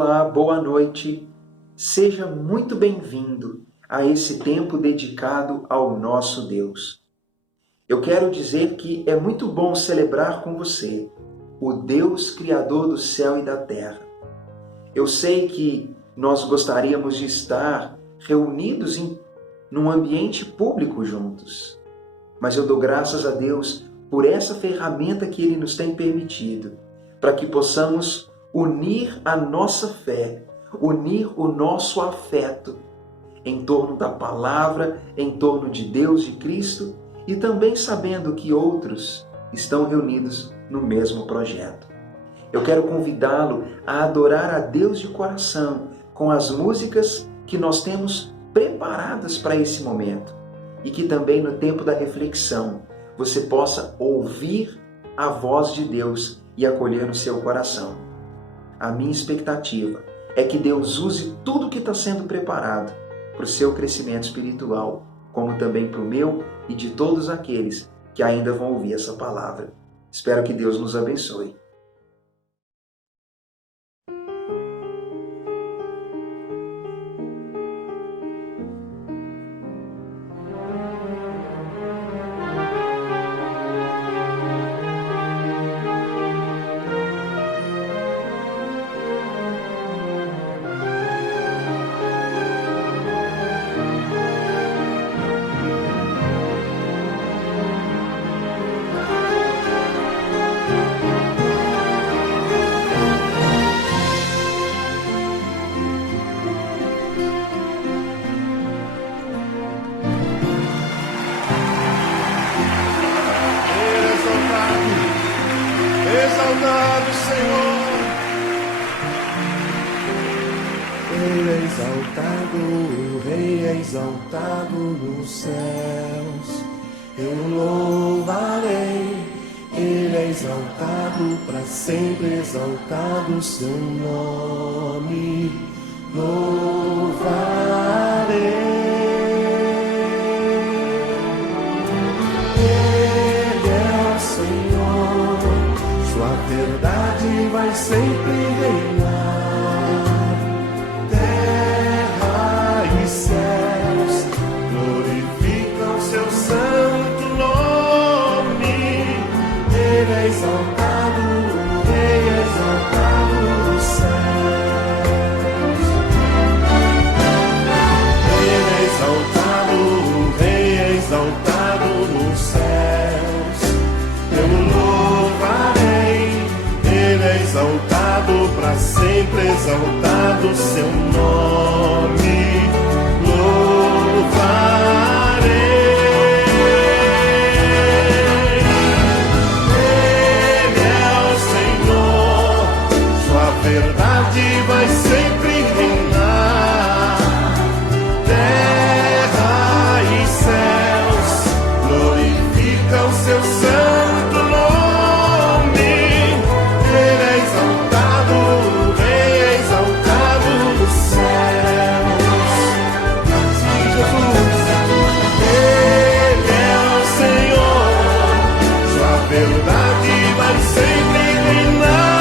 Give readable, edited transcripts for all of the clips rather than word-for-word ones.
Olá, boa noite. Seja muito bem-vindo a esse tempo dedicado ao nosso Deus. Eu quero dizer que é muito bom celebrar com você o Deus Criador do céu e da terra. Eu sei que nós gostaríamos de estar reunidos num ambiente público juntos, mas eu dou graças a Deus por essa ferramenta que Ele nos tem permitido, para que possamos unir a nossa fé, unir o nosso afeto em torno da palavra, em torno de Deus, de Cristo, e também sabendo que outros estão reunidos no mesmo projeto. Eu quero convidá-lo a adorar a Deus de coração com as músicas que nós temos preparadas para esse momento, e que também no tempo da reflexão você possa ouvir a voz de Deus e acolher no seu coração. A minha expectativa é que Deus use tudo que está sendo preparado para o seu crescimento espiritual, como também para o meu e de todos aqueles que ainda vão ouvir essa palavra. Espero que Deus nos abençoe. Exaltado, Senhor. Ele é exaltado, o Rei é exaltado nos céus. Eu louvarei. Ele é exaltado, para sempre exaltado o seu nome. Louvarei. Verdade vai sempre reinar. Terra e céus glorificam seu santo nome. Ele é exaltado, o Rei é exaltado nos céus. Ele é exaltado, o Rei é exaltado nos céus. Eu louvarei. Ele é exaltado, para sempre exaltado seu nome. Louvarei. Ele é o Senhor, sua verdade vai sempre reinar. Terra e céus glorificam seu santo nome. Verdade vai sempre reinar.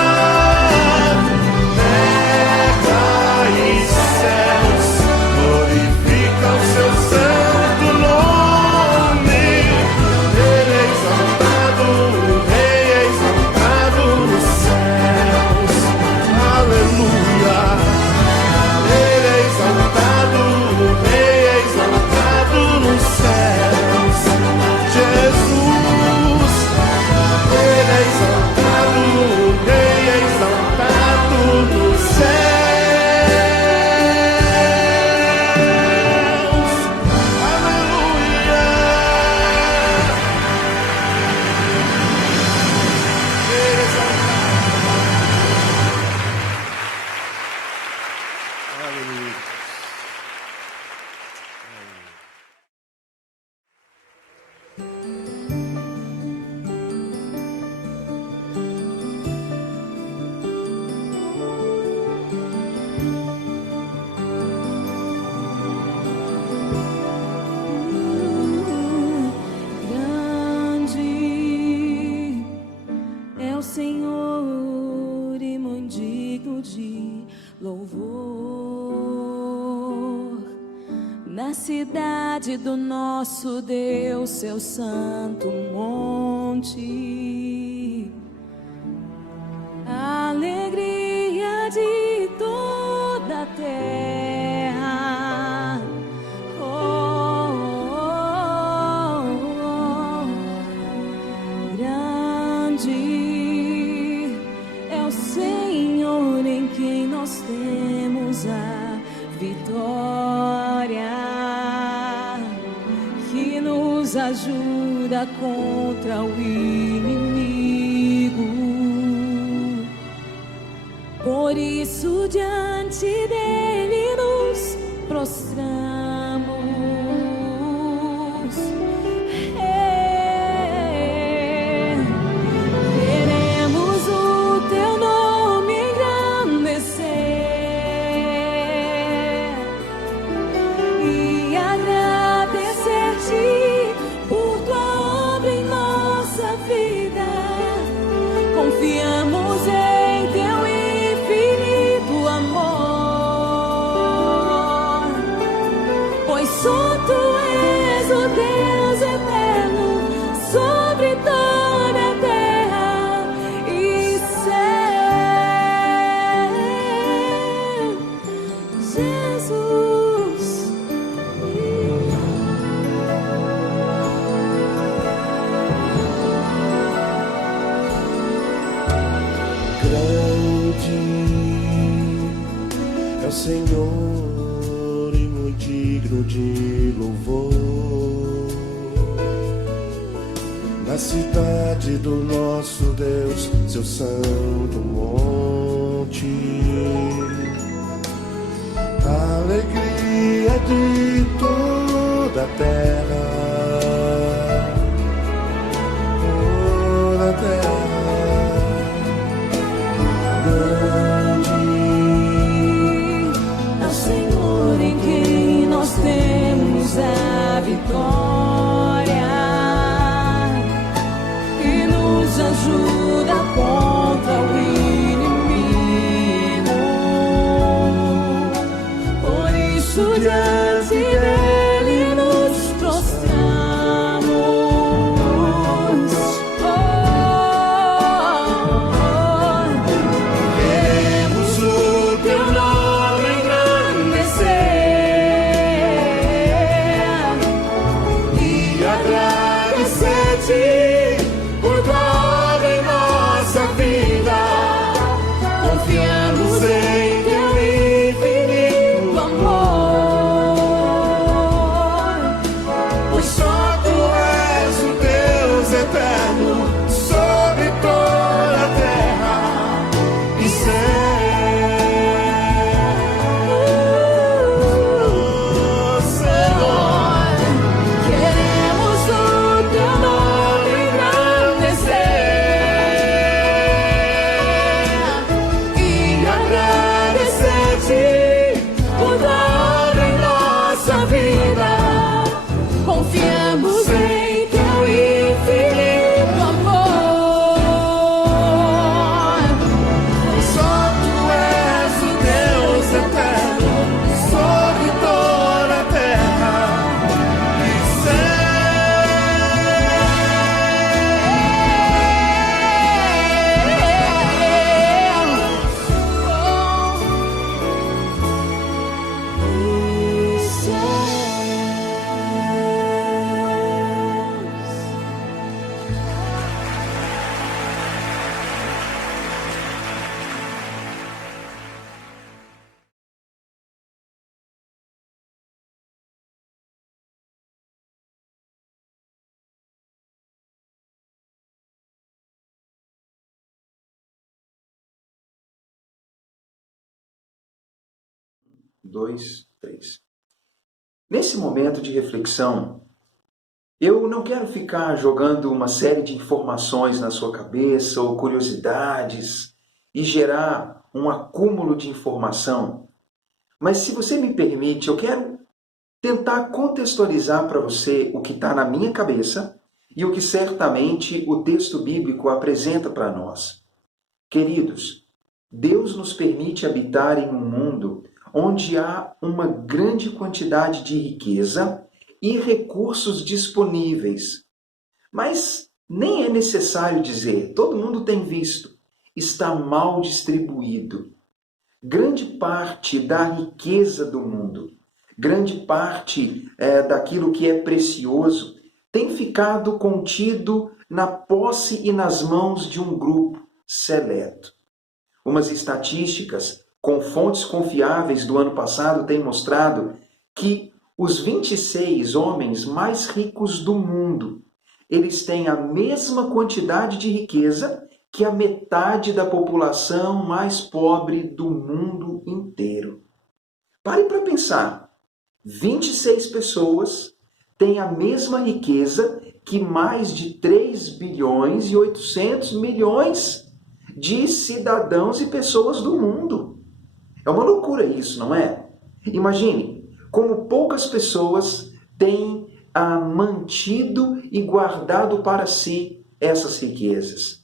Terra e céus glorificam seu santo nome. Ele é exaltado, o Rei é exaltado nos céus. Aleluia. Ele é exaltado, o Rei é exaltado nos céus. Jesus. Ele é exaltado. cidade do nosso Deus, seu santo monte. A alegria de toda a terra. Oh, oh, oh. Grande é o Senhor em quem nós temos a vitória, que nos ajuda contra o inimigo. Por isso diante dele nos prostramos. Queremos o teu nome engrandecer e agradecer-te por tua obra em nossa vida. Confiamos em teu infinito amor, pois só tu és o Deus eterno sobre toda a terra e céu. Jesus. Grande é o Senhor e muito digno de louvor. Na cidade do nosso Deus, seu santo monte. A alegria de toda a terra. Toda a terra. É o Senhor em quem nós temos a vitória e nos ajuda contra o inimigo. Por isso diante dele nos prostramos. Oh, Queremos o teu nome engrandecer e agradecer-te por tua obra em nossa vida. Confiamos em teu infinito amor, pois só tu és o Deus eterno sobre toda a terra e céu. Senhor, queremos o teu nome engrandecer e agradecer-te por tua obra em nossa vida. Confiamos em teu infinito amor, pois só tu és o Deus eterno sobre toda a terra e Dois, três. Nesse momento de reflexão, eu não quero ficar jogando uma série de informações na sua cabeça ou curiosidades e gerar um acúmulo de informação. Mas se você me permite, eu quero tentar contextualizar para você o que está na minha cabeça e o que certamente o texto bíblico apresenta para nós. Queridos, Deus nos permite habitar em um mundo onde há uma grande quantidade de riqueza e recursos disponíveis. Mas nem é necessário dizer, todo mundo tem visto, está mal distribuído. Grande parte da riqueza do mundo, grande parte daquilo que é precioso, tem ficado contido na posse e nas mãos de um grupo seleto. Umas estatísticas com fontes confiáveis do ano passado têm mostrado que os 26 homens mais ricos do mundo, eles têm a mesma quantidade de riqueza que a metade da população mais pobre do mundo inteiro. Pare para pensar. 26 pessoas têm a mesma riqueza que mais de 3 bilhões e 800 milhões de cidadãos e pessoas do mundo. É uma loucura isso, não é? Imagine como poucas pessoas têm mantido e guardado para si essas riquezas.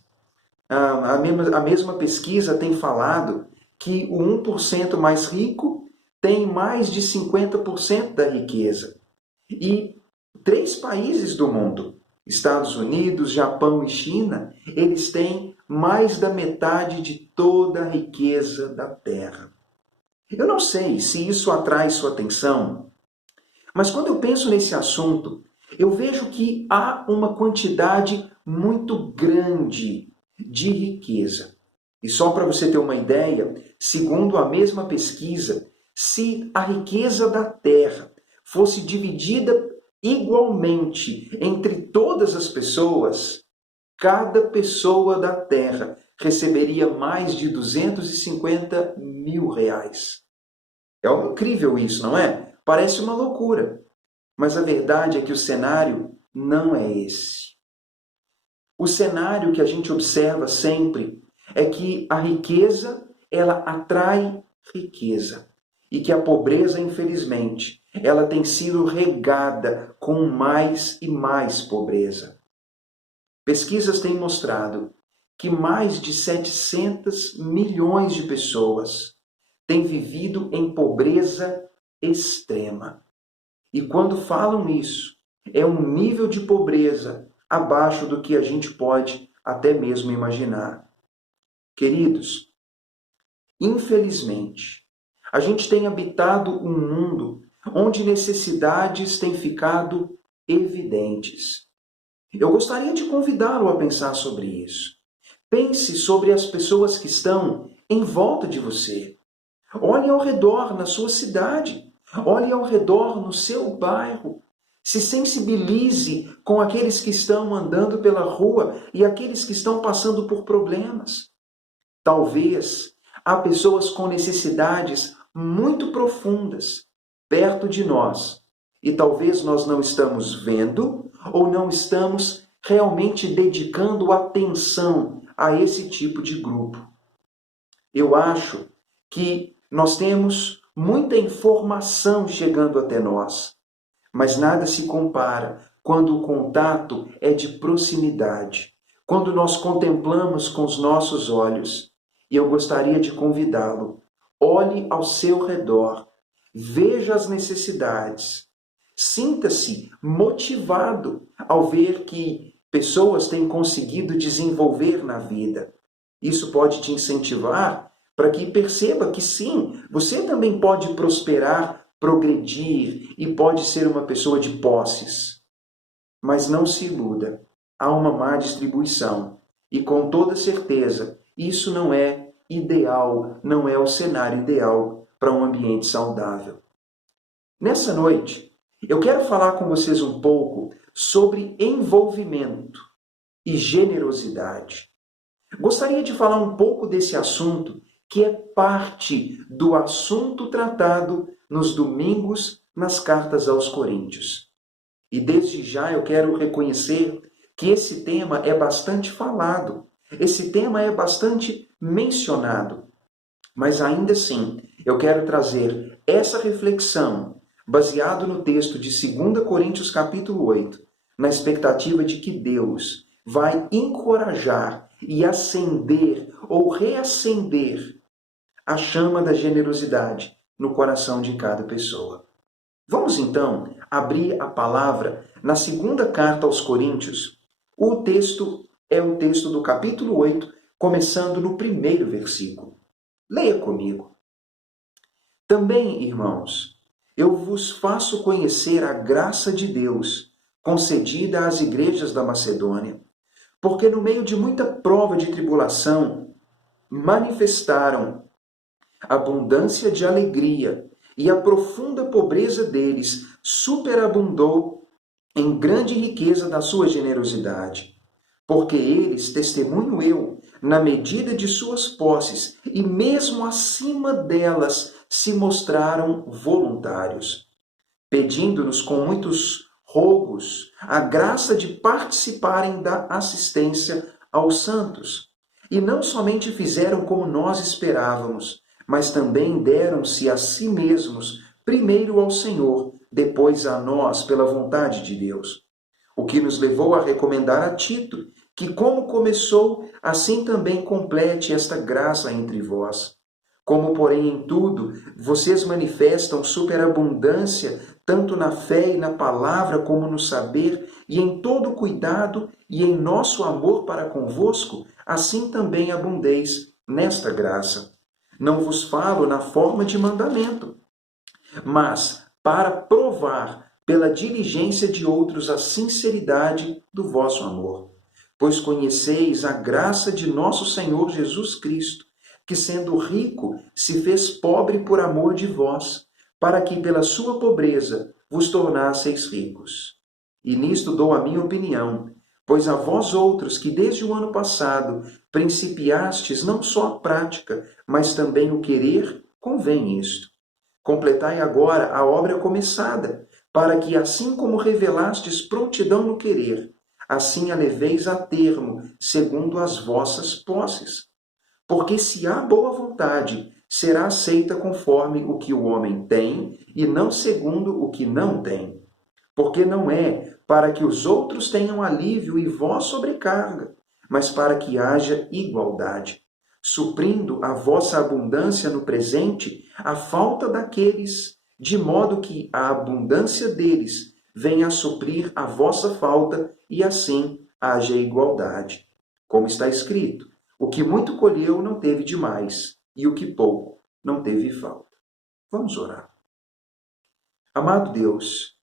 A mesma pesquisa tem falado que o 1% mais rico tem mais de 50% da riqueza. E 3 países do mundo, Estados Unidos, Japão e China, eles têm mais da metade de toda a riqueza da Terra. Eu não sei se isso atrai sua atenção, mas quando eu penso nesse assunto, eu vejo que há uma quantidade muito grande de riqueza. E só para você ter uma ideia, segundo a mesma pesquisa, se a riqueza da Terra fosse dividida igualmente entre todas as pessoas, cada pessoa da Terra receberia mais de 250 mil reais. É incrível isso, não é? Parece uma loucura. Mas a verdade é que o cenário não é esse. O cenário que a gente observa sempre é que a riqueza, ela atrai riqueza. E que a pobreza, infelizmente, ela tem sido regada com mais e mais pobreza. Pesquisas têm mostrado que mais de 700 milhões de pessoas têm vivido em pobreza extrema. E quando falam isso, é um nível de pobreza abaixo do que a gente pode até mesmo imaginar. Queridos, infelizmente, a gente tem habitado um mundo onde necessidades têm ficado evidentes. Eu gostaria de convidá-lo a pensar sobre isso. Pense sobre as pessoas que estão em volta de você. Olhe ao redor na sua cidade. Olhe ao redor no seu bairro. Se sensibilize com aqueles que estão andando pela rua e aqueles que estão passando por problemas. Talvez há pessoas com necessidades muito profundas perto de nós e talvez nós não estamos vendo ou não estamos realmente dedicando atenção a esse tipo de grupo. Eu acho que nós temos muita informação chegando até nós, mas nada se compara quando o contato é de proximidade, quando nós contemplamos com os nossos olhos. E eu gostaria de convidá-lo, olhe ao seu redor, veja as necessidades, sinta-se motivado ao ver que pessoas têm conseguido desenvolver na vida. Isso pode te incentivar para que perceba que sim, você também pode prosperar, progredir e pode ser uma pessoa de posses. Mas não se iluda, há uma má distribuição e com toda certeza isso não é ideal, não é o cenário ideal para um ambiente saudável. Nessa noite, eu quero falar com vocês um pouco sobre envolvimento e generosidade. Gostaria de falar um pouco desse assunto que é parte do assunto tratado nos domingos nas cartas aos Coríntios. E desde já eu quero reconhecer que esse tema é bastante falado, esse tema é bastante mencionado. Mas ainda assim, eu quero trazer essa reflexão baseado no texto de 2 Coríntios capítulo 8, na expectativa de que Deus vai encorajar e acender ou reacender a chama da generosidade no coração de cada pessoa. Vamos então abrir a palavra na segunda carta aos Coríntios. O texto é o texto do capítulo 8, começando no primeiro versículo. Leia comigo. Também, irmãos, eu vos faço conhecer a graça de Deus, concedida às igrejas da Macedônia, porque no meio de muita prova de tribulação, manifestaram abundância de alegria, e a profunda pobreza deles superabundou em grande riqueza da sua generosidade. Porque eles, testemunho eu, na medida de suas posses, e mesmo acima delas, se mostraram voluntários, pedindo-nos com muitos rogos a graça de participarem da assistência aos santos. E não somente fizeram como nós esperávamos, mas também deram-se a si mesmos, primeiro ao Senhor, depois a nós, pela vontade de Deus. O que nos levou a recomendar a Tito, que como começou, assim também complete esta graça entre vós. Como, porém, em tudo, vocês manifestam superabundância, tanto na fé e na palavra, como no saber, e em todo cuidado, e em nosso amor para convosco, assim também abundeis nesta graça. Não vos falo na forma de mandamento, mas para provar pela diligência de outros a sinceridade do vosso amor. Pois conheceis a graça de nosso Senhor Jesus Cristo, que sendo rico, se fez pobre por amor de vós, para que pela sua pobreza vos tornasseis ricos. E nisto dou a minha opinião, pois a vós outros que desde o ano passado principiastes não só a prática, mas também o querer, convém isto. Completai agora a obra começada, para que assim como revelastes prontidão no querer, assim a leveis a termo, segundo as vossas posses. Porque se há boa vontade, será aceita conforme o que o homem tem, e não segundo o que não tem. Porque não é para que os outros tenham alívio e vós sobrecarga, mas para que haja igualdade, suprindo a vossa abundância no presente a falta daqueles, de modo que a abundância deles venha a suprir a vossa falta e assim haja igualdade. Como está escrito, o que muito colheu não teve demais, e o que pouco não teve falta. Vamos orar. Amado Deus,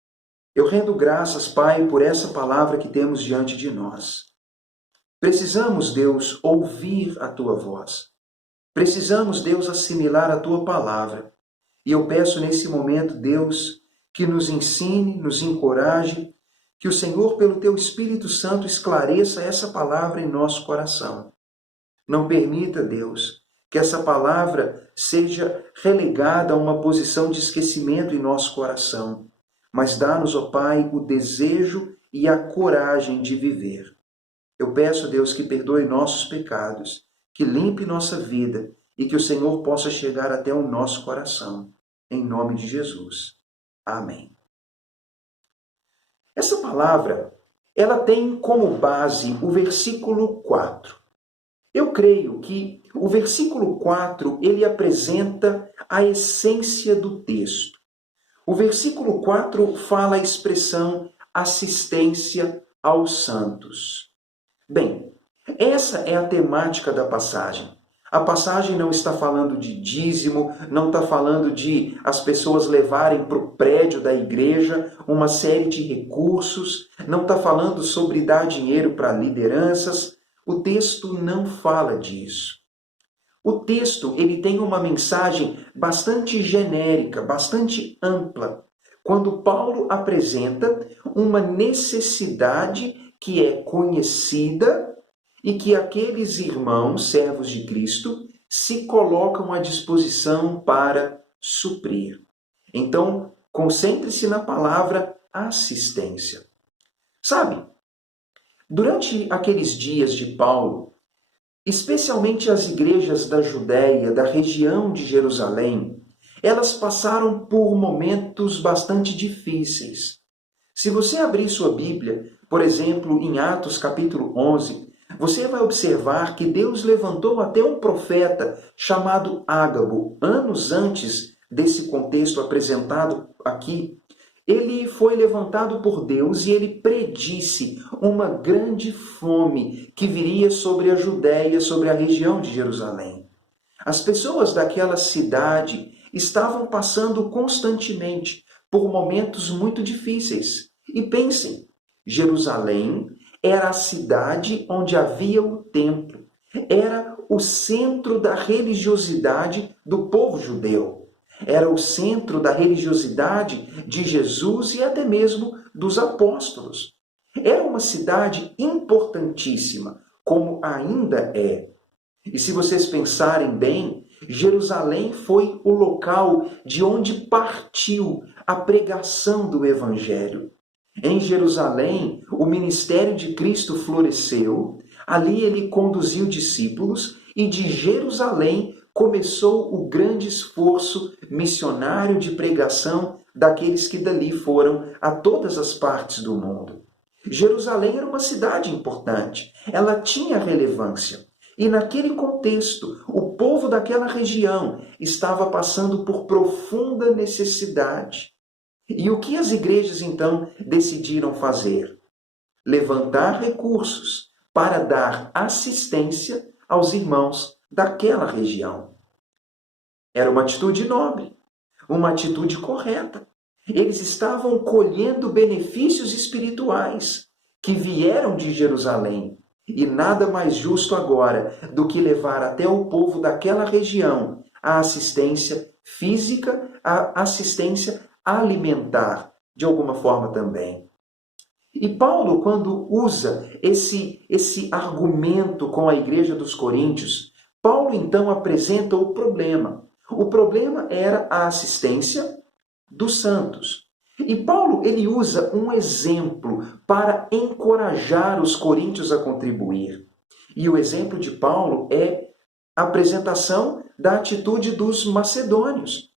eu rendo graças, Pai, por essa palavra que temos diante de nós. Precisamos, Deus, ouvir a Tua voz. Precisamos, Deus, assimilar a Tua palavra. E eu peço nesse momento, Deus, que nos ensine, nos encoraje, que o Senhor, pelo Teu Espírito Santo, esclareça essa palavra em nosso coração. Não permita, Deus, que essa palavra seja relegada a uma posição de esquecimento em nosso coração, mas dá-nos, ó Pai, o desejo e a coragem de viver. Eu peço, Deus, que perdoe nossos pecados, que limpe nossa vida e que o Senhor possa chegar até o nosso coração. Em nome de Jesus. Amém. Essa palavra, ela tem como base o versículo 4. Eu creio que o versículo 4, ele apresenta a essência do texto. O versículo 4 fala a expressão assistência aos santos. Bem, essa é a temática da passagem. A passagem não está falando de dízimo, não está falando de as pessoas levarem para o prédio da igreja uma série de recursos, não está falando sobre dar dinheiro para lideranças. O texto não fala disso. O texto ele tem uma mensagem bastante genérica, bastante ampla, quando Paulo apresenta uma necessidade que é conhecida e que aqueles irmãos, servos de Cristo, se colocam à disposição para suprir. Então, concentre-se na palavra assistência. Sabe, durante aqueles dias de Paulo, especialmente as igrejas da Judéia, da região de Jerusalém, elas passaram por momentos bastante difíceis. Se você abrir sua Bíblia, por exemplo, em Atos capítulo 11, você vai observar que Deus levantou até um profeta chamado Ágabo, anos antes desse contexto apresentado aqui, ele foi levantado por Deus e ele predisse uma grande fome que viria sobre a Judéia, sobre a região de Jerusalém. As pessoas daquela cidade estavam passando constantemente por momentos muito difíceis. E pensem, Jerusalém era a cidade onde havia o templo, era o centro da religiosidade do povo judeu. Era o centro da religiosidade de Jesus e até mesmo dos apóstolos. Era uma cidade importantíssima, como ainda é. E se vocês pensarem bem, Jerusalém foi o local de onde partiu a pregação do Evangelho. Em Jerusalém, o ministério de Cristo floresceu, ali ele conduziu discípulos e de Jerusalém começou o grande esforço missionário de pregação daqueles que dali foram a todas as partes do mundo. Jerusalém era uma cidade importante, ela tinha relevância. E naquele contexto, o povo daquela região estava passando por profunda necessidade. E o que as igrejas então decidiram fazer? Levantar recursos para dar assistência aos irmãos daquela região. Era uma atitude nobre, uma atitude correta. Eles estavam colhendo benefícios espirituais que vieram de Jerusalém. E nada mais justo agora do que levar até o povo daquela região a assistência física, a assistência alimentar, de alguma forma também. E Paulo, quando usa esse argumento com a igreja dos Coríntios, Paulo então apresenta o problema. O problema era a assistência dos santos. E Paulo, ele usa um exemplo para encorajar os coríntios a contribuir. E o exemplo de Paulo é a apresentação da atitude dos macedônios.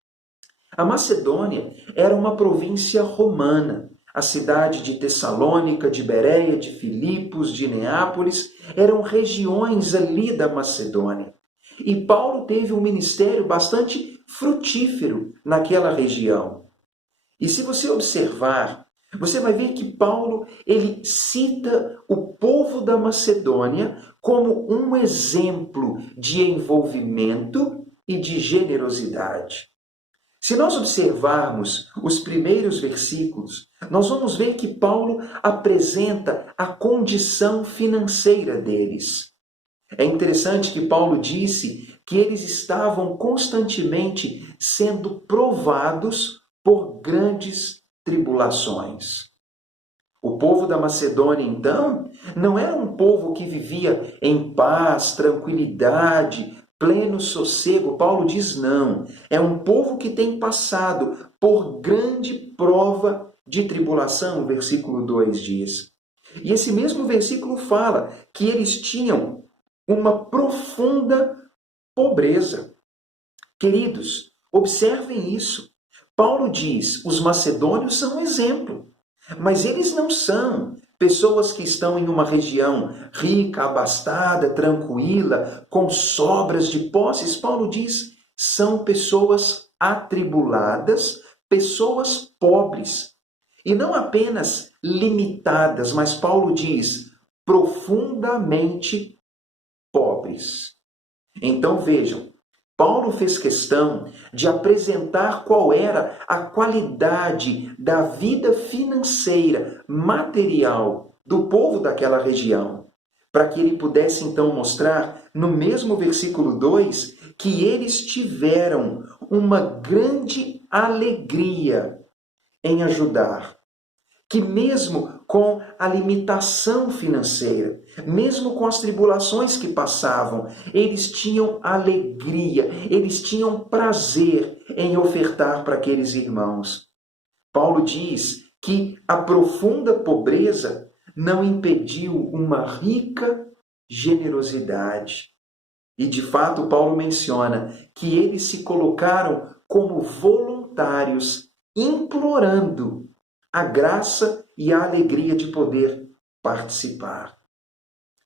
A Macedônia era uma província romana. A cidade de Tessalônica, de Bereia, de Filipos, de Neápolis, eram regiões ali da Macedônia. E Paulo teve um ministério bastante frutífero naquela região. E se você observar, você vai ver que Paulo ele cita o povo da Macedônia como um exemplo de envolvimento e de generosidade. Se nós observarmos os primeiros versículos, nós vamos ver que Paulo apresenta a condição financeira deles. É interessante que Paulo disse que eles estavam constantemente sendo provados por grandes tribulações. O povo da Macedônia, então, não era um povo que vivia em paz, tranquilidade, pleno sossego. Paulo diz não. É um povo que tem passado por grande prova de tribulação, o versículo 2 diz. E esse mesmo versículo fala que eles tinham uma profunda pobreza. Queridos, observem isso. Paulo diz, os macedônios são um exemplo, mas eles não são pessoas que estão em uma região rica, abastada, tranquila, com sobras de posses. Paulo diz, são pessoas atribuladas, pessoas pobres. E não apenas limitadas, mas Paulo diz, profundamente pobres. Então vejam, Paulo fez questão de apresentar qual era a qualidade da vida financeira, material do povo daquela região, para que ele pudesse então mostrar, no mesmo versículo 2, que eles tiveram uma grande alegria em ajudar. Que mesmo com a limitação financeira, mesmo com as tribulações que passavam, eles tinham alegria, eles tinham prazer em ofertar para aqueles irmãos. Paulo diz que a profunda pobreza não impediu uma rica generosidade. E de fato Paulo menciona que eles se colocaram como voluntários, implorando a graça e a alegria de poder participar.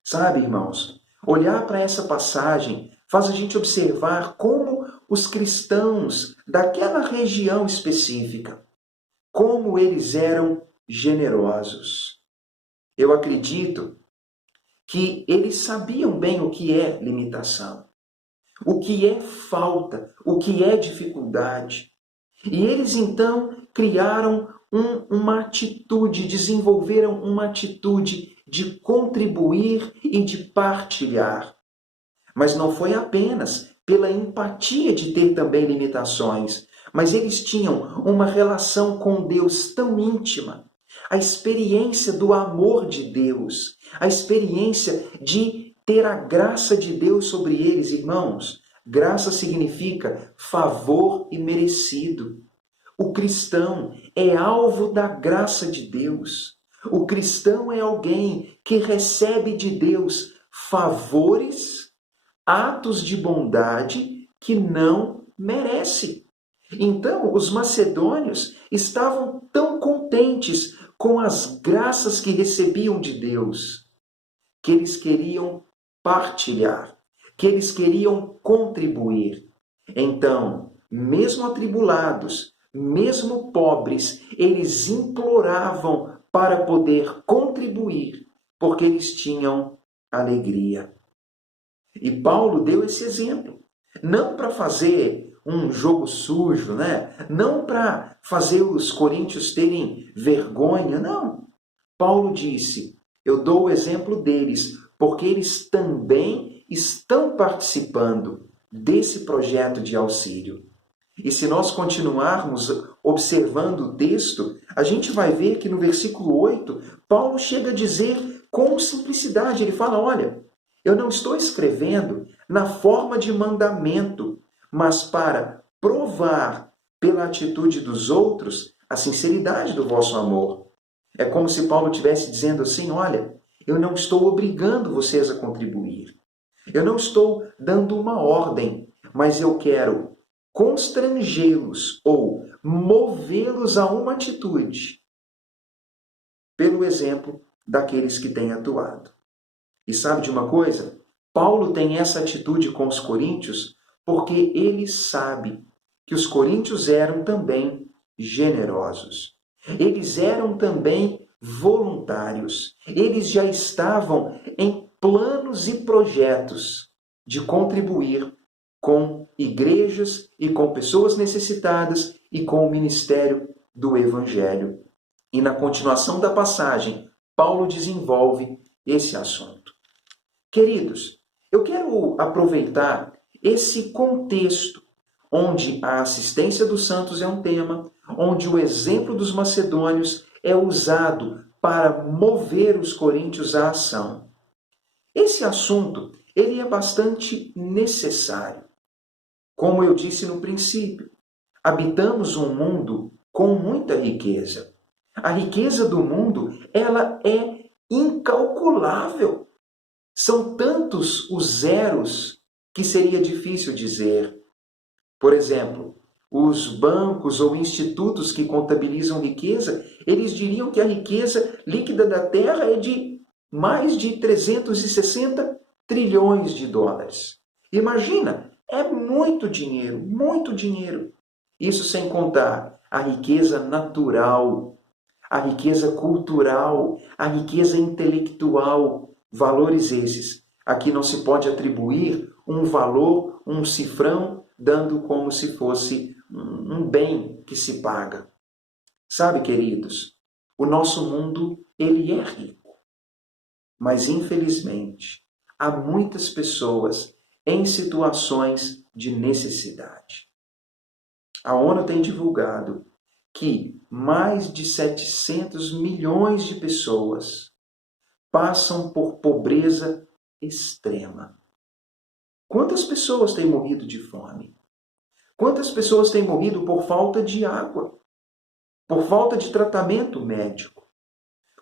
Sabe, irmãos, olhar para essa passagem faz a gente observar como os cristãos daquela região específica, como eles eram generosos. Eu acredito que eles sabiam bem o que é limitação, o que é falta, o que é dificuldade. E eles então criaram uma atitude, desenvolveram uma atitude de contribuir e de partilhar. Mas não foi apenas pela empatia de ter também limitações, mas eles tinham uma relação com Deus tão íntima, a experiência do amor de Deus, a experiência de ter a graça de Deus sobre eles, irmãos. Graça significa favor imerecido. O cristão é alvo da graça de Deus. O cristão é alguém que recebe de Deus favores, atos de bondade que não merece. Então, os macedônios estavam tão contentes com as graças que recebiam de Deus, que eles queriam partilhar, que eles queriam contribuir. Então, mesmo atribulados, mesmo pobres, eles imploravam para poder contribuir, porque eles tinham alegria. E Paulo deu esse exemplo, não para fazer um jogo sujo, né? Não para fazer os coríntios terem vergonha, não. Paulo disse, eu dou o exemplo deles, porque eles também estão participando desse projeto de auxílio. E se nós continuarmos observando o texto, a gente vai ver que no versículo 8, Paulo chega a dizer com simplicidade, ele fala, olha, eu não estou escrevendo na forma de mandamento, mas para provar pela atitude dos outros a sinceridade do vosso amor. É como se Paulo estivesse dizendo assim, olha, eu não estou obrigando vocês a contribuir. Eu não estou dando uma ordem, mas eu quero constrangê-los ou movê-los a uma atitude pelo exemplo daqueles que têm atuado. E sabe de uma coisa? Paulo tem essa atitude com os coríntios porque ele sabe que os coríntios eram também generosos. Eles eram também voluntários. Eles já estavam em planos e projetos de contribuir com igrejas e com pessoas necessitadas e com o ministério do Evangelho. E na continuação da passagem, Paulo desenvolve esse assunto. Queridos, eu quero aproveitar esse contexto onde a assistência dos santos é um tema, onde o exemplo dos macedônios é usado para mover os coríntios à ação. Esse assunto, ele é bastante necessário. Como eu disse no princípio, habitamos um mundo com muita riqueza. A riqueza do mundo, ela é incalculável. São tantos os zeros que seria difícil dizer. Por exemplo, os bancos ou institutos que contabilizam riqueza, eles diriam que a riqueza líquida da Terra é de mais de 360 trilhões de dólares. Imagina, é muito dinheiro, muito dinheiro. Isso sem contar a riqueza natural, a riqueza cultural, a riqueza intelectual, valores esses. Aqui não se pode atribuir um valor, um cifrão, dando como se fosse um bem que se paga. Sabe, queridos, o nosso mundo, ele é rico. Mas, infelizmente, há muitas pessoas em situações de necessidade. A ONU tem divulgado que mais de 700 milhões de pessoas passam por pobreza extrema. Quantas pessoas têm morrido de fome? Quantas pessoas têm morrido por falta de água? Por falta de tratamento médico?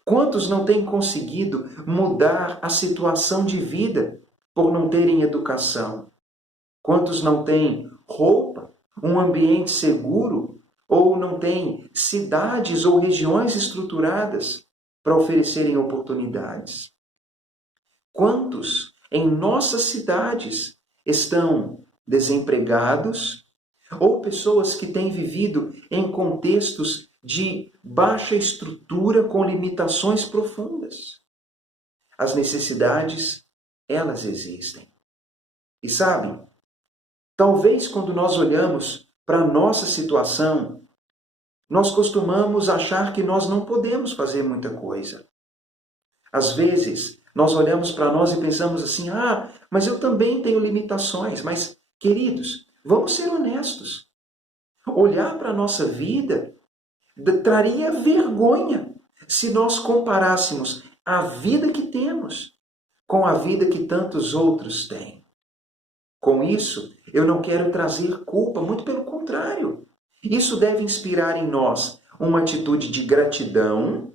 Quantos não têm conseguido mudar a situação de vida por não terem educação? Quantos não têm roupa, um ambiente seguro, ou não têm cidades ou regiões estruturadas para oferecerem oportunidades? Quantos em nossas cidades estão desempregados, ou pessoas que têm vivido em contextos de baixa estrutura com limitações profundas. As necessidades, elas existem. E sabe, talvez quando nós olhamos para a nossa situação, nós costumamos achar que nós não podemos fazer muita coisa. Às vezes, nós olhamos para nós e pensamos assim, mas eu também tenho limitações. Mas, queridos, vamos ser honestos. Olhar para a nossa vida traria vergonha se nós comparássemos a vida que temos com a vida que tantos outros têm. Com isso, eu não quero trazer culpa, muito pelo contrário. Isso deve inspirar em nós uma atitude de gratidão,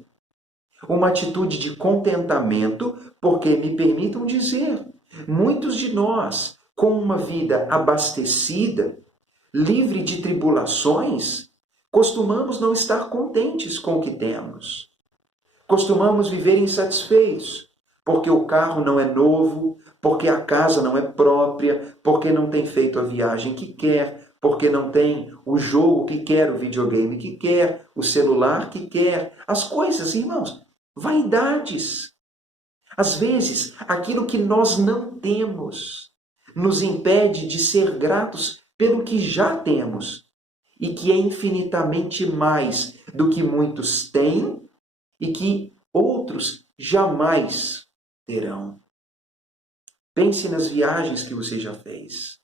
uma atitude de contentamento, porque, me permitam dizer, muitos de nós, com uma vida abastecida, livre de tribulações, costumamos não estar contentes com o que temos. Costumamos viver insatisfeitos, porque o carro não é novo, porque a casa não é própria, porque não tem feito a viagem que quer, porque não tem o jogo que quer, o videogame que quer, o celular que quer. As coisas, irmãos, vaidades. Às vezes, aquilo que nós não temos nos impede de ser gratos pelo que já temos e que é infinitamente mais do que muitos têm e que outros jamais terão. Pense nas viagens que você já fez.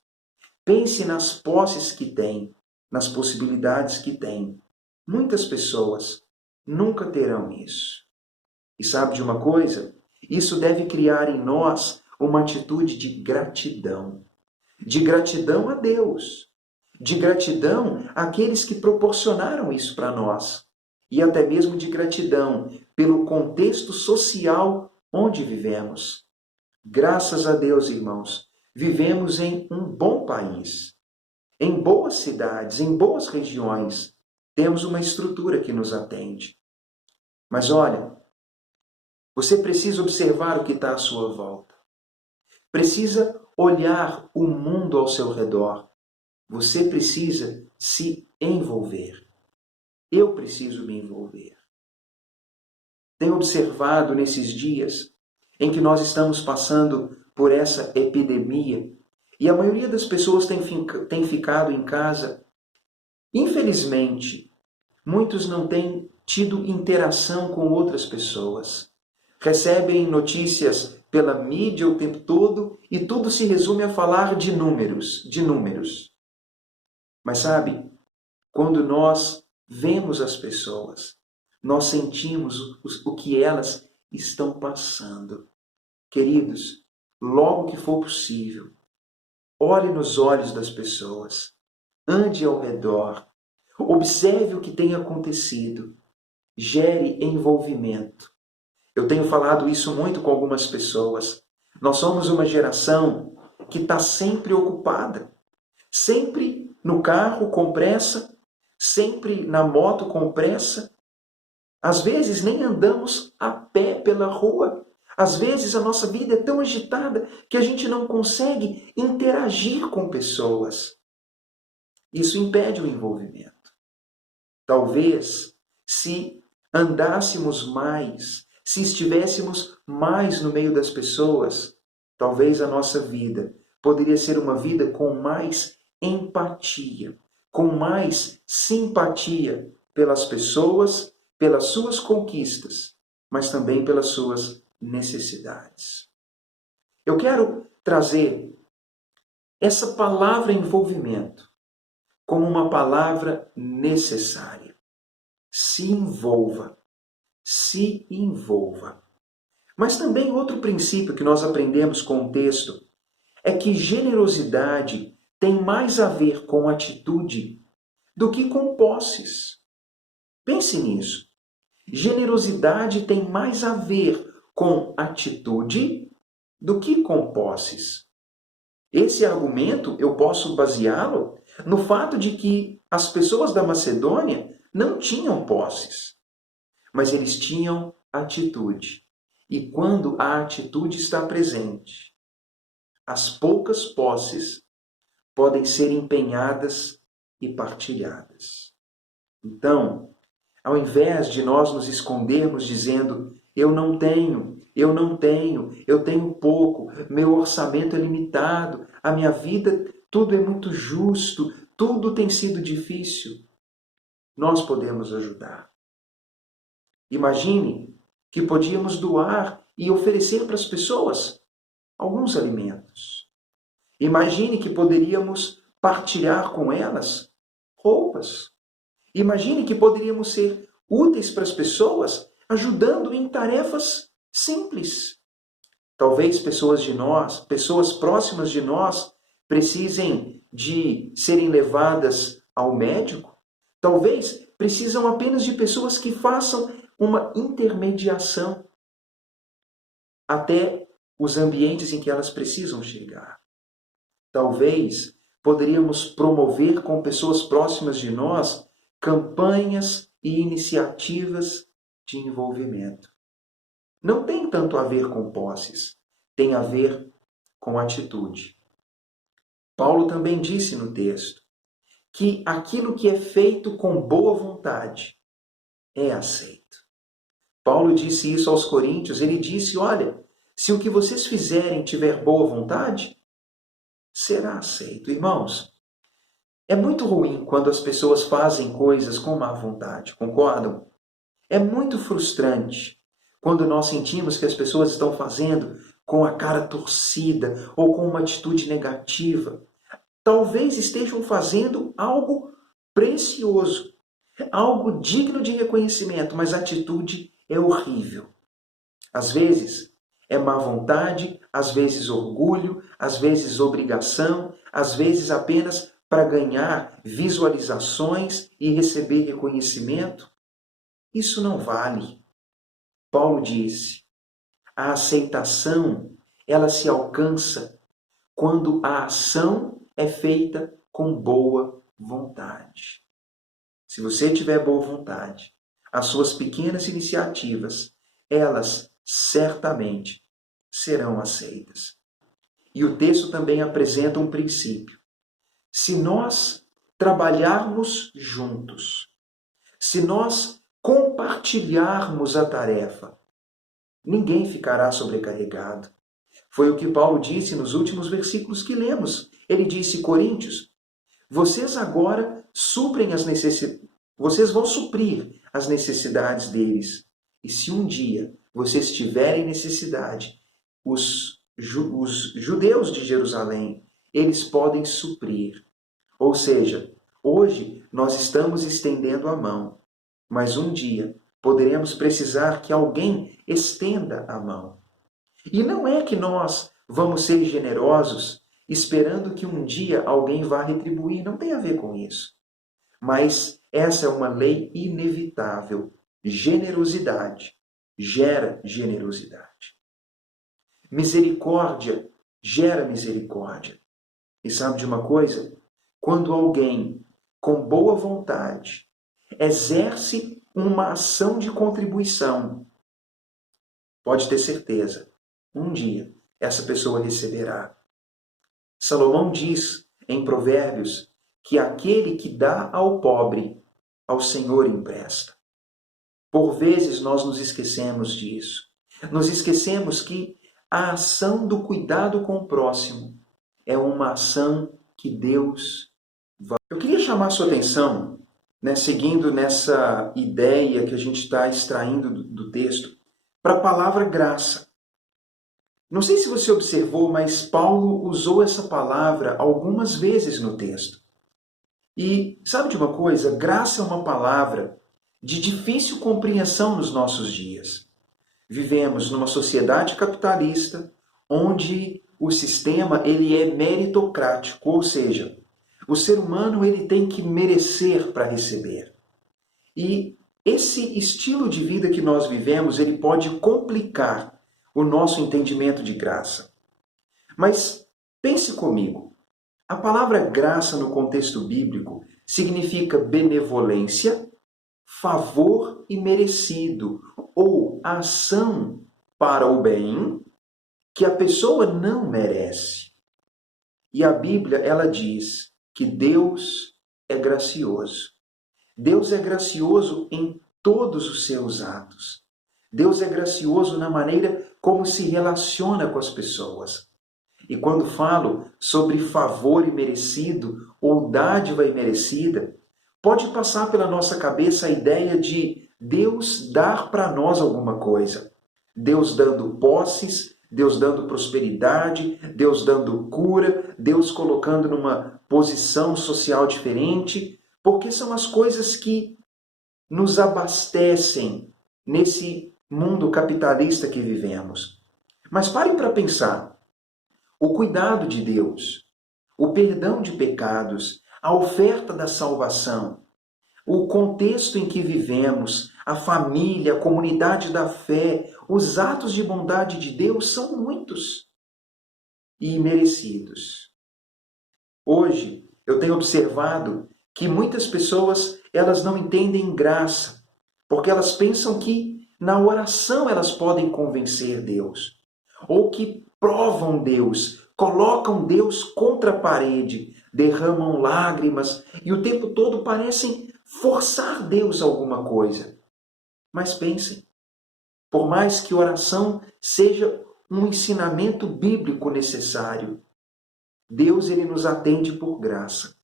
Pense nas posses que tem, nas possibilidades que tem. Muitas pessoas nunca terão isso. E sabe de uma coisa? Isso deve criar em nós uma atitude de gratidão. De gratidão a Deus. De gratidão àqueles que proporcionaram isso para nós. E até mesmo de gratidão pelo contexto social onde vivemos. Graças a Deus, irmãos, vivemos em um bom país, em boas cidades, em boas regiões. Temos uma estrutura que nos atende. Mas olha, você precisa observar o que está à sua volta. Precisa olhar o mundo ao seu redor. Você precisa se envolver. Eu preciso me envolver. Tenho observado nesses dias em que nós estamos passando por essa epidemia e a maioria das pessoas tem ficado em casa. Infelizmente, muitos não têm tido interação com outras pessoas. Recebem notícias pela mídia o tempo todo e tudo se resume a falar de números, de números. Mas sabe, quando nós vemos as pessoas, nós sentimos o que elas estão passando. Queridos, logo que for possível, olhe nos olhos das pessoas, ande ao redor, observe o que tem acontecido, gere envolvimento. Eu tenho falado isso muito com algumas pessoas. Nós somos uma geração que está sempre ocupada, sempre no carro com pressa, sempre na moto com pressa. Às vezes nem andamos a pé pela rua. Às vezes a nossa vida é tão agitada que a gente não consegue interagir com pessoas. Isso impede o envolvimento. Talvez, se andássemos mais, se estivéssemos mais no meio das pessoas, talvez a nossa vida poderia ser uma vida com mais empatia, com mais simpatia pelas pessoas, pelas suas conquistas, mas também pelas suas necessidades. Eu quero trazer essa palavra envolvimento como uma palavra necessária. Se envolva. Se envolva. Mas também outro princípio que nós aprendemos com o texto é que generosidade tem mais a ver com atitude do que com posses. Pense nisso. Generosidade tem mais a ver com atitude do que com posses. Esse argumento eu posso baseá-lo no fato de que as pessoas da Macedônia não tinham posses, mas eles tinham atitude. E quando a atitude está presente, as poucas posses podem ser empenhadas e partilhadas. Então, ao invés de nós nos escondermos dizendo, eu não tenho, eu tenho pouco, meu orçamento é limitado, a minha vida, tudo é muito justo, tudo tem sido difícil, nós podemos ajudar. Imagine que podíamos doar e oferecer para as pessoas alguns alimentos. Imagine que poderíamos partilhar com elas roupas. Imagine que poderíamos ser úteis para as pessoas, ajudando em tarefas simples. Talvez pessoas próximas de nós, precisem de serem levadas ao médico. Talvez precisam apenas de pessoas que façam uma intermediação até os ambientes em que elas precisam chegar. Talvez poderíamos promover com pessoas próximas de nós campanhas e iniciativas de envolvimento. Não tem tanto a ver com posses, tem a ver com atitude. Paulo também disse no texto que aquilo que é feito com boa vontade é aceito. Paulo disse isso aos coríntios, ele disse, olha, se o que vocês fizerem tiver boa vontade, será aceito. Irmãos, é muito ruim quando as pessoas fazem coisas com má vontade, concordam? É muito frustrante quando nós sentimos que as pessoas estão fazendo com a cara torcida ou com uma atitude negativa. Talvez estejam fazendo algo precioso, algo digno de reconhecimento, mas a atitude é horrível. Às vezes é má vontade, às vezes orgulho, às vezes obrigação, às vezes apenas para ganhar visualizações e receber reconhecimento. Isso não vale. Paulo disse, a aceitação, ela se alcança quando a ação é feita com boa vontade. Se você tiver boa vontade, as suas pequenas iniciativas, elas certamente serão aceitas. E o texto também apresenta um princípio. Se nós trabalharmos juntos, se nós compartilharmos a tarefa, ninguém ficará sobrecarregado. Foi o que Paulo disse nos últimos versículos que lemos. Ele disse, Coríntios, vocês agora vocês vão suprir as necessidades deles. E se um dia vocês tiverem necessidade, os judeus de Jerusalém, eles podem suprir. Ou seja, hoje nós estamos estendendo a mão, mas um dia poderemos precisar que alguém estenda a mão. E não é que nós vamos ser generosos esperando que um dia alguém vá retribuir, não tem a ver com isso. Mas essa é uma lei inevitável. Generosidade gera generosidade. Misericórdia gera misericórdia. E sabe de uma coisa? Quando alguém, com boa vontade, exerce uma ação de contribuição, pode ter certeza, um dia essa pessoa receberá. Salomão diz em Provérbios que aquele que dá ao pobre, ao Senhor empresta. Por vezes nós nos esquecemos disso. Nos esquecemos que a ação do cuidado com o próximo é uma ação que Deus vai. Eu queria chamar a sua atenção, seguindo nessa ideia que a gente está extraindo do texto, para a palavra graça. Não sei se você observou, mas Paulo usou essa palavra algumas vezes no texto. E sabe de uma coisa? Graça é uma palavra de difícil compreensão nos nossos dias. Vivemos numa sociedade capitalista onde o sistema ele é meritocrático, ou seja, o ser humano ele tem que merecer para receber. E esse estilo de vida que nós vivemos, ele pode complicar o nosso entendimento de graça. Mas pense comigo, a palavra graça no contexto bíblico significa benevolência, favor imerecido, ou ação para o bem que a pessoa não merece. E a Bíblia, ela diz que Deus é gracioso. Deus é gracioso em todos os seus atos. Deus é gracioso na maneira como se relaciona com as pessoas. E quando falo sobre favor imerecido ou dádiva imerecida, pode passar pela nossa cabeça a ideia de Deus dar para nós alguma coisa. Deus dando posses, Deus dando prosperidade, Deus dando cura, Deus colocando numa posição social diferente, porque são as coisas que nos abastecem nesse mundo capitalista que vivemos. Mas parem para pensar. O cuidado de Deus, o perdão de pecados, a oferta da salvação, o contexto em que vivemos, a família, a comunidade da fé, os atos de bondade de Deus são muitos e merecidos. Hoje, eu tenho observado que muitas pessoas, elas não entendem graça, porque elas pensam que na oração elas podem convencer Deus, ou que provam Deus, colocam Deus contra a parede, derramam lágrimas e o tempo todo parecem forçar Deus a alguma coisa. Mas pensem, por mais que oração seja um ensinamento bíblico necessário, Deus ele nos atende por graça.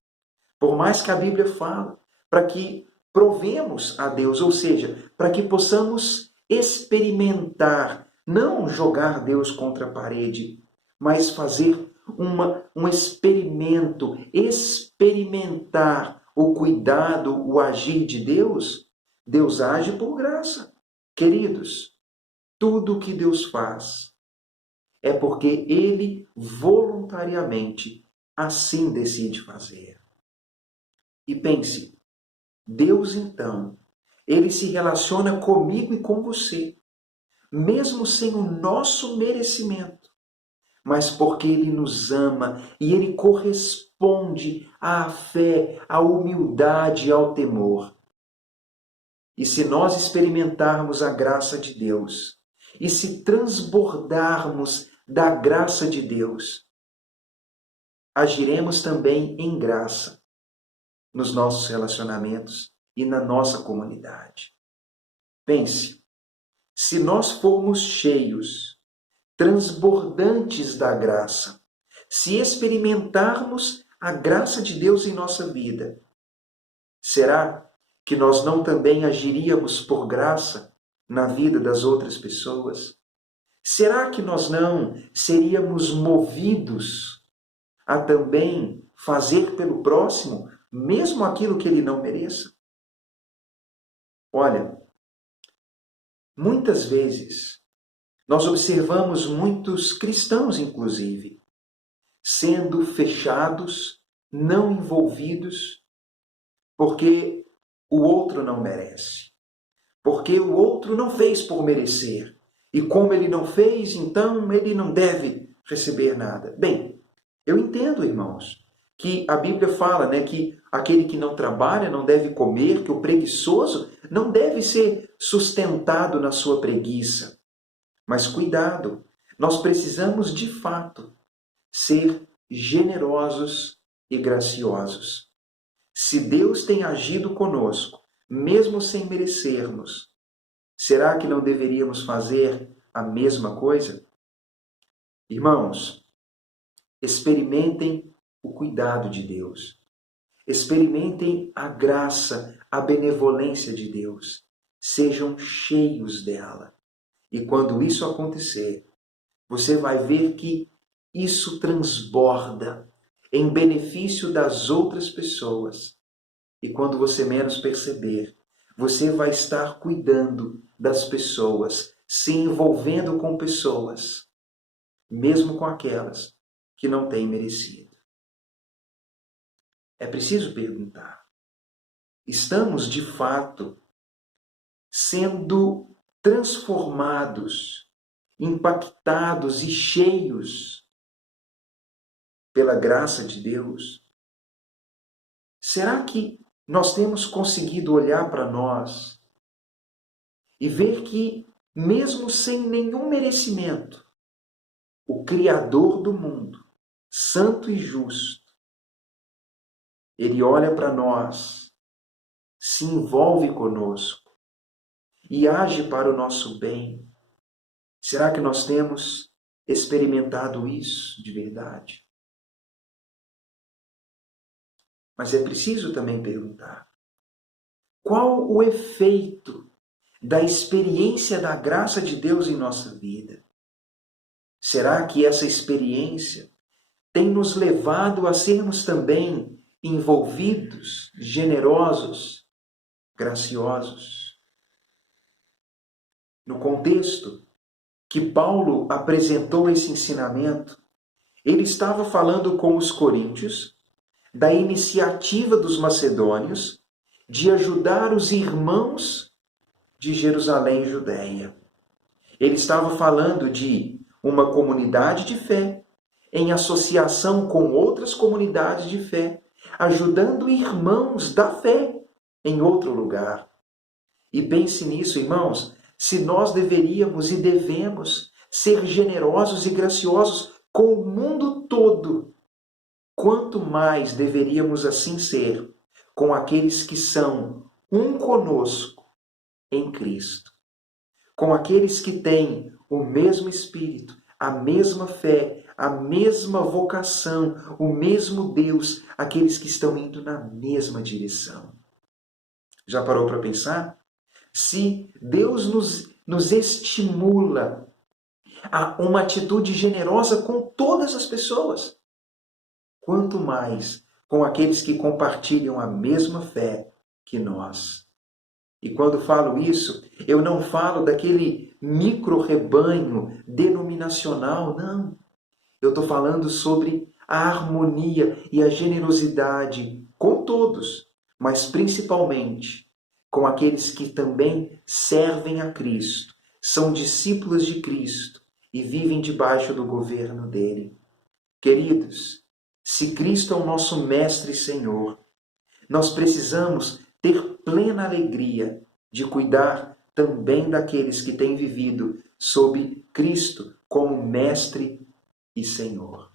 Por mais que a Bíblia fale, para que provemos a Deus, ou seja, para que possamos experimentar, não jogar Deus contra a parede, mas fazer um experimento, experimentar o cuidado, o agir de Deus. Deus age por graça. Queridos, tudo que Deus faz é porque Ele voluntariamente assim decide fazer. E pense, Deus então, Ele se relaciona comigo e com você, mesmo sem o nosso merecimento, mas porque Ele nos ama e Ele corresponde à fé, à humildade e ao temor. E se nós experimentarmos a graça de Deus, e se transbordarmos da graça de Deus, agiremos também em graça nos nossos relacionamentos e na nossa comunidade. Pense, se nós formos cheios, transbordantes da graça, se experimentarmos a graça de Deus em nossa vida, será que nós não também agiríamos por graça na vida das outras pessoas? Será que nós não seríamos movidos a também fazer pelo próximo mesmo aquilo que ele não mereça? Olha, muitas vezes nós observamos muitos cristãos, inclusive, sendo fechados, não envolvidos, porque o outro não merece, porque o outro não fez por merecer, e como ele não fez, então ele não deve receber nada. Bem, eu entendo, irmãos, que a Bíblia fala, que aquele que não trabalha não deve comer, que o preguiçoso não deve ser sustentado na sua preguiça. Mas cuidado, nós precisamos de fato ser generosos e graciosos. Se Deus tem agido conosco, mesmo sem merecermos, será que não deveríamos fazer a mesma coisa? Irmãos, experimentem o cuidado de Deus. Experimentem a graça, a benevolência de Deus. Sejam cheios dela. E quando isso acontecer, você vai ver que isso transborda em benefício das outras pessoas. E quando você menos perceber, você vai estar cuidando das pessoas, se envolvendo com pessoas, mesmo com aquelas que não têm merecido. É preciso perguntar: estamos de fato sendo transformados, impactados e cheios pela graça de Deus? Será que nós temos conseguido olhar para nós e ver que, mesmo sem nenhum merecimento, o Criador do mundo santo e justo, Ele olha para nós, se envolve conosco e age para o nosso bem. Será que nós temos experimentado isso de verdade? Mas é preciso também perguntar: qual o efeito da experiência da graça de Deus em nossa vida? Será que essa experiência tem nos levado a sermos também envolvidos, generosos, graciosos? No contexto que Paulo apresentou esse ensinamento, ele estava falando com os coríntios da iniciativa dos macedônios de ajudar os irmãos de Jerusalém e Judéia. Ele estava falando de uma comunidade de fé em associação com outras comunidades de fé, ajudando irmãos da fé em outro lugar. E pense nisso, irmãos, se nós deveríamos e devemos ser generosos e graciosos com o mundo todo, quanto mais deveríamos assim ser com aqueles que são um conosco em Cristo, com aqueles que têm o mesmo Espírito, a mesma fé, a mesma vocação, o mesmo Deus, aqueles que estão indo na mesma direção. Já parou para pensar? Se Deus nos estimula a uma atitude generosa com todas as pessoas, quanto mais com aqueles que compartilham a mesma fé que nós. E quando falo isso, eu não falo daquele micro-rebanho denominacional, não. Eu estou falando sobre a harmonia e a generosidade com todos, mas principalmente com aqueles que também servem a Cristo, são discípulos de Cristo e vivem debaixo do governo dele. Queridos, se Cristo é o nosso Mestre e Senhor, nós precisamos ter plena alegria de cuidar também daqueles que têm vivido sob Cristo como Mestre e Senhor.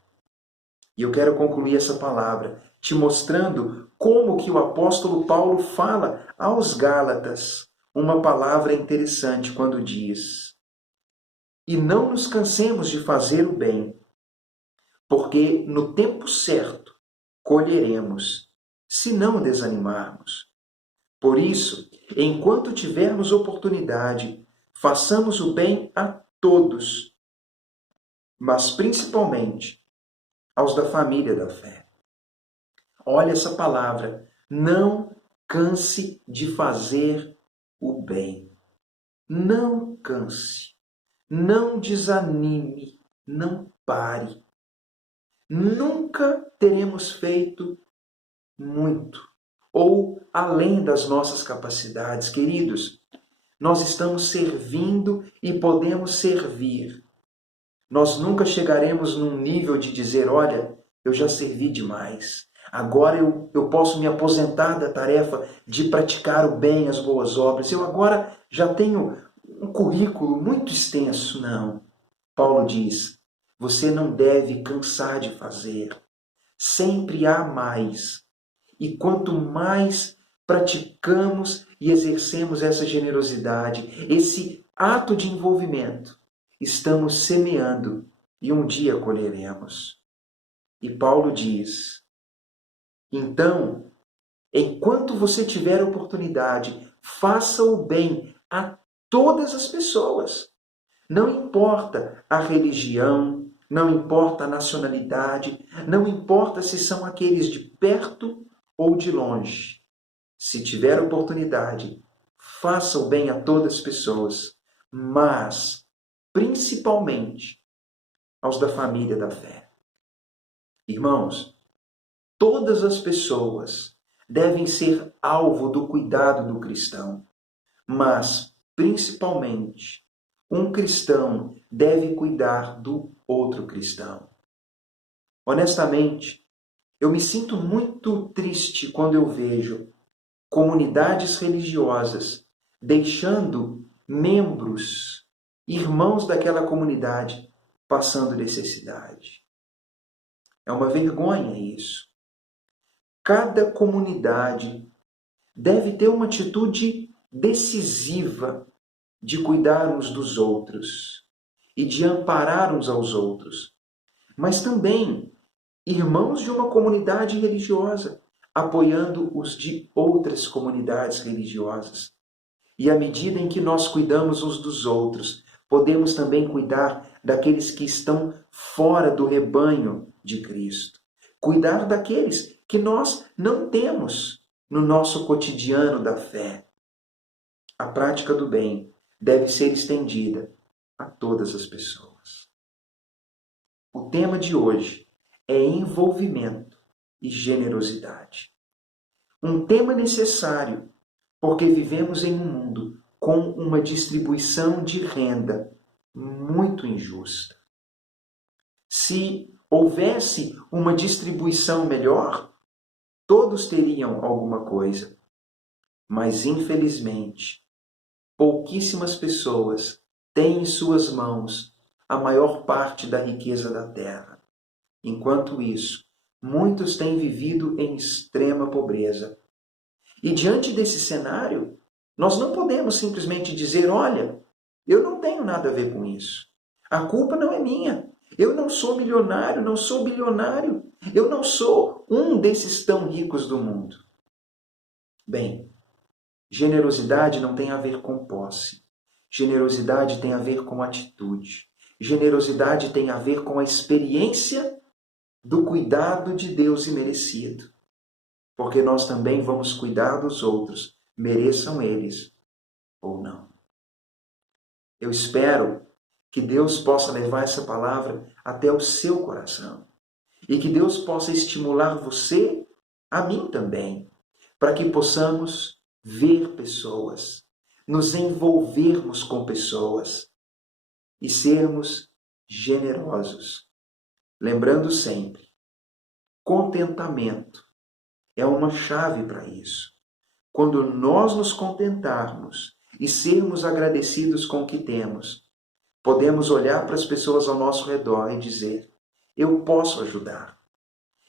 E eu quero concluir essa palavra te mostrando como que o apóstolo Paulo fala aos Gálatas uma palavra interessante quando diz: e não nos cansemos de fazer o bem, porque no tempo certo colheremos, se não desanimarmos. Por isso, enquanto tivermos oportunidade, façamos o bem a todos, mas principalmente aos da família da fé. Olha essa palavra, não canse de fazer o bem. Não canse, não desanime, não pare. Nunca teremos feito muito ou além das nossas capacidades. Queridos, nós estamos servindo e podemos servir. Nós nunca chegaremos num nível de dizer: olha, eu já servi demais. Agora eu posso me aposentar da tarefa de praticar o bem, as boas obras. Eu agora já tenho um currículo muito extenso. Não. Paulo diz: você não deve cansar de fazer. Sempre há mais. E quanto mais praticamos e exercemos essa generosidade, esse ato de envolvimento, estamos semeando e um dia colheremos. E Paulo diz: então, enquanto você tiver oportunidade, faça o bem a todas as pessoas. Não importa a religião, não importa a nacionalidade, não importa se são aqueles de perto ou de longe. Se tiver oportunidade, faça o bem a todas as pessoas, mas principalmente aos da família da fé. Irmãos, todas as pessoas devem ser alvo do cuidado do cristão, mas principalmente um cristão deve cuidar do outro cristão. Honestamente, eu me sinto muito triste quando eu vejo comunidades religiosas deixando membros, irmãos daquela comunidade, passando necessidade. É uma vergonha isso. Cada comunidade deve ter uma atitude decisiva de cuidar uns dos outros e de amparar uns aos outros, mas também irmãos de uma comunidade religiosa, apoiando os de outras comunidades religiosas. E à medida em que nós cuidamos uns dos outros, podemos também cuidar daqueles que estão fora do rebanho de Cristo. Cuidar daqueles que nós não temos no nosso cotidiano da fé. A prática do bem deve ser estendida a todas as pessoas. O tema de hoje é envolvimento e generosidade. Um tema necessário, porque vivemos em um mundo com uma distribuição de renda muito injusta. Se houvesse uma distribuição melhor, todos teriam alguma coisa. Mas, infelizmente, pouquíssimas pessoas têm em suas mãos a maior parte da riqueza da terra. Enquanto isso, muitos têm vivido em extrema pobreza. E diante desse cenário, nós não podemos simplesmente dizer, olha, eu não tenho nada a ver com isso. A culpa não é minha. Eu não sou milionário, não sou bilionário. Eu não sou um desses tão ricos do mundo. Bem, generosidade não tem a ver com posse. Generosidade tem a ver com atitude. Generosidade tem a ver com a experiência do cuidado de Deus imerecido. Porque nós também vamos cuidar dos outros, mereçam eles ou não. Eu espero que Deus possa levar essa palavra até o seu coração e que Deus possa estimular você, a mim também, para que possamos ver pessoas, nos envolvermos com pessoas e sermos generosos. Lembrando sempre, contentamento é uma chave para isso. Quando nós nos contentarmos e sermos agradecidos com o que temos, podemos olhar para as pessoas ao nosso redor e dizer, eu posso ajudar.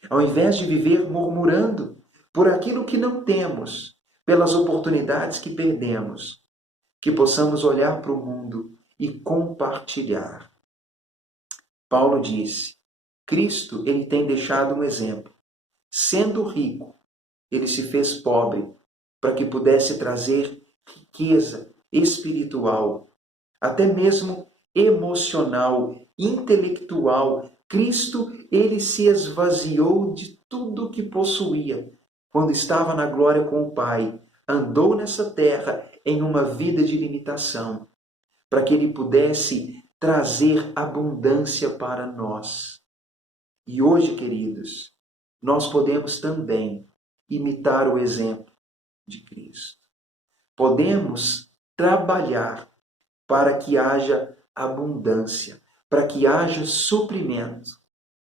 Ao invés de viver murmurando por aquilo que não temos, pelas oportunidades que perdemos, que possamos olhar para o mundo e compartilhar. Paulo disse, Cristo ele tem deixado um exemplo. Sendo rico, ele se fez pobre para que pudesse trazer riqueza espiritual, até mesmo emocional, intelectual. Cristo, ele se esvaziou de tudo o que possuía quando estava na glória com o Pai. Andou nessa terra em uma vida de limitação, para que ele pudesse trazer abundância para nós. E hoje, queridos, nós podemos também imitar o exemplo de Cristo. Podemos trabalhar para que haja abundância, para que haja suprimento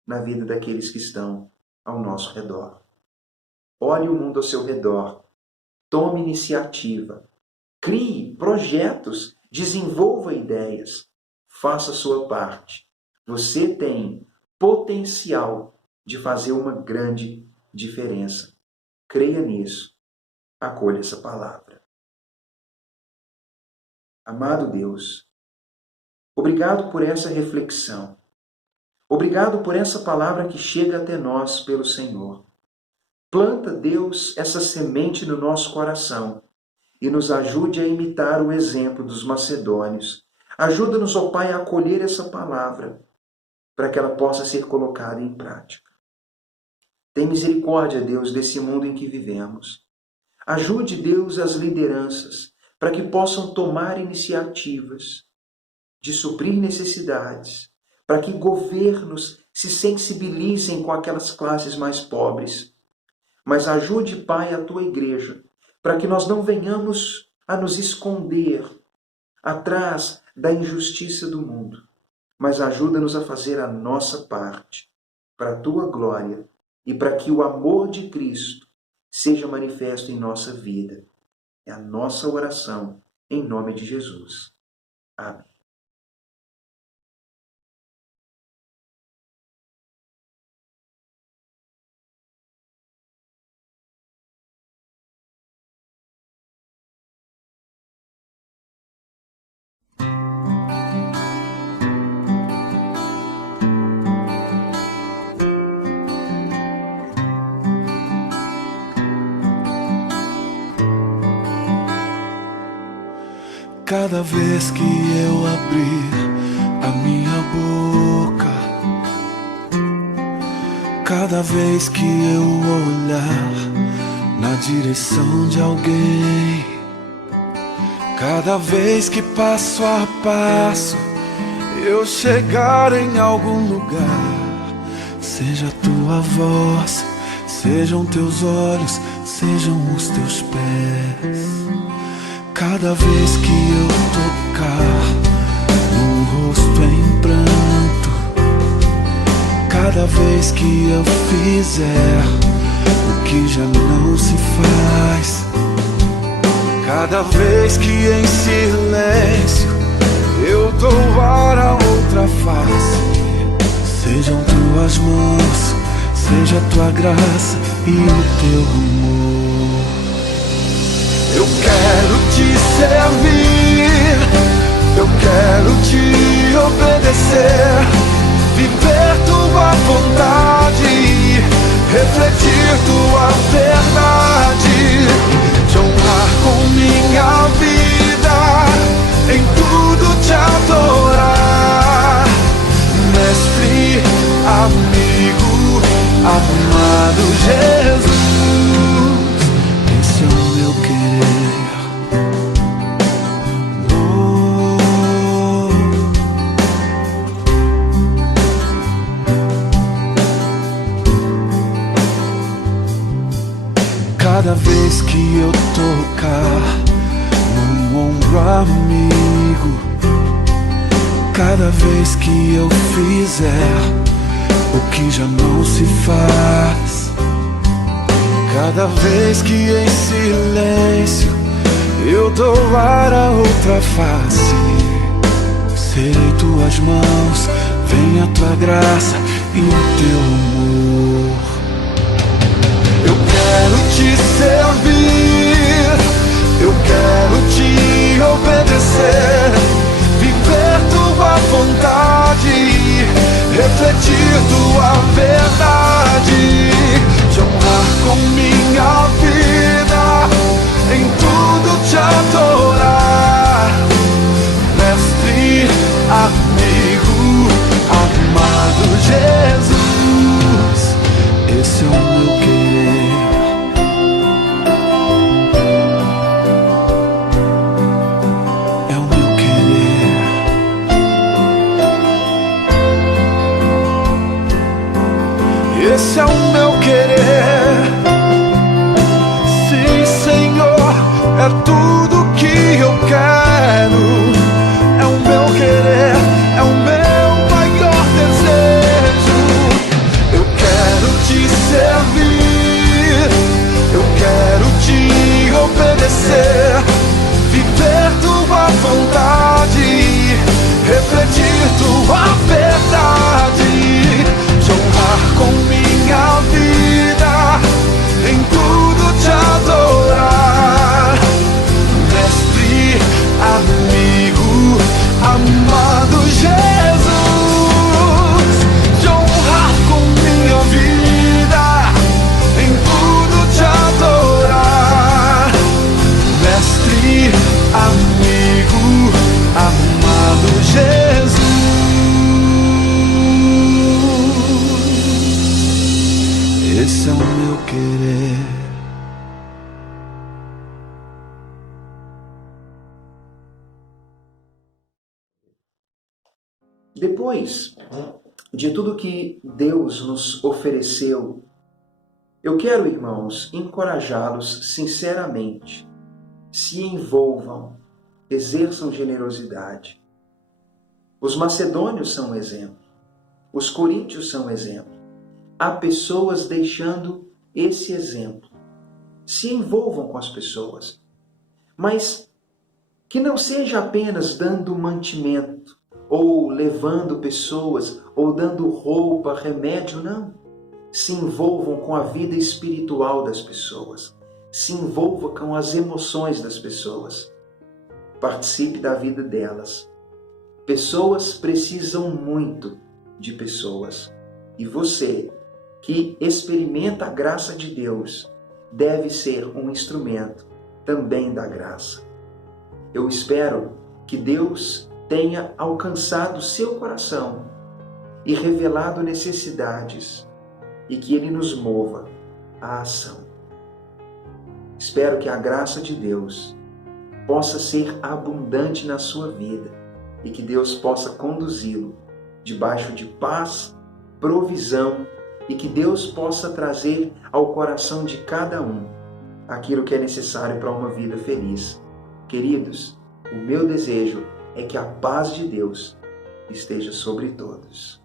na vida daqueles que estão ao nosso redor. Olhe o mundo ao seu redor, tome iniciativa, crie projetos, desenvolva ideias, faça a sua parte. Você tem potencial de fazer uma grande diferença. Creia nisso. Acolha essa palavra. Amado Deus, obrigado por essa reflexão. Obrigado por essa palavra que chega até nós pelo Senhor. Planta, Deus, essa semente no nosso coração e nos ajude a imitar o exemplo dos macedônios. Ajuda-nos, ó Pai, a acolher essa palavra para que ela possa ser colocada em prática. Tem misericórdia, Deus, desse mundo em que vivemos. Ajude, Deus, as lideranças para que possam tomar iniciativas de suprir necessidades, para que governos se sensibilizem com aquelas classes mais pobres. Mas ajude, Pai, a tua igreja, para que nós não venhamos a nos esconder atrás da injustiça do mundo, mas ajuda-nos a fazer a nossa parte, para a tua glória e para que o amor de Cristo seja manifesto em nossa vida. É a nossa oração, em nome de Jesus. Amém. Cada vez que eu abrir a minha boca, cada vez que eu olhar na direção de alguém, cada vez que passo a passo eu chegar em algum lugar, seja a tua voz, sejam teus olhos, sejam os teus pés. Cada vez que eu tocar num rosto em pranto, cada vez que eu fizer o que já não se faz, cada vez que em silêncio eu dou a outra face, sejam tuas mãos, seja a tua graça e o teu amor. Eu quero te servir, eu quero te obedecer, viver tua vontade, refletir tua verdade, te honrar com minha vida, em tudo te adorar. Mestre, amigo, amado Jesus, esse é o meu querer. Cada vez que eu tocar num ombro amigo, cada vez que eu fizer o que já não se faz, cada vez que em silêncio eu dou ar a outra face, serei tuas mãos, vem a tua graça e o teu amor. Eu quero te servir, eu quero te obedecer, viver tua vontade, refletir tua verdade, te honrar com minha vida, em tudo te adorar. Mestre, amigo, amado Jesus, esse é o meu querer. Esse é o meu querer. Sim, Senhor, é tudo que eu quero. É o meu querer, é o meu maior desejo. Eu quero te servir, eu quero te obedecer, viver tua vontade, refletir tua verdade, te honrar com minha vida, em tudo te adorar. Mestre, amigo, amado Jesus, te honrar com minha vida, em tudo te adorar. Mestre, amigo, amado Jesus, esse é o meu querer. Depois de tudo que Deus nos ofereceu, eu quero, irmãos, encorajá-los sinceramente. Se envolvam, exerçam generosidade. Os macedônios são um exemplo. Os coríntios são um exemplo. Há pessoas deixando esse exemplo. Se envolvam com as pessoas. Mas que não seja apenas dando mantimento, ou levando pessoas, ou dando roupa, remédio, não. Se envolvam com a vida espiritual das pessoas. Se envolva com as emoções das pessoas. Participe da vida delas. Pessoas precisam muito de pessoas. E você, que experimenta a graça de Deus, deve ser um instrumento também da graça. Eu espero que Deus tenha alcançado seu coração e revelado necessidades e que Ele nos mova à ação. Espero que a graça de Deus possa ser abundante na sua vida e que Deus possa conduzi-lo debaixo de paz, provisão e que Deus possa trazer ao coração de cada um aquilo que é necessário para uma vida feliz. Queridos, o meu desejo é que a paz de Deus esteja sobre todos.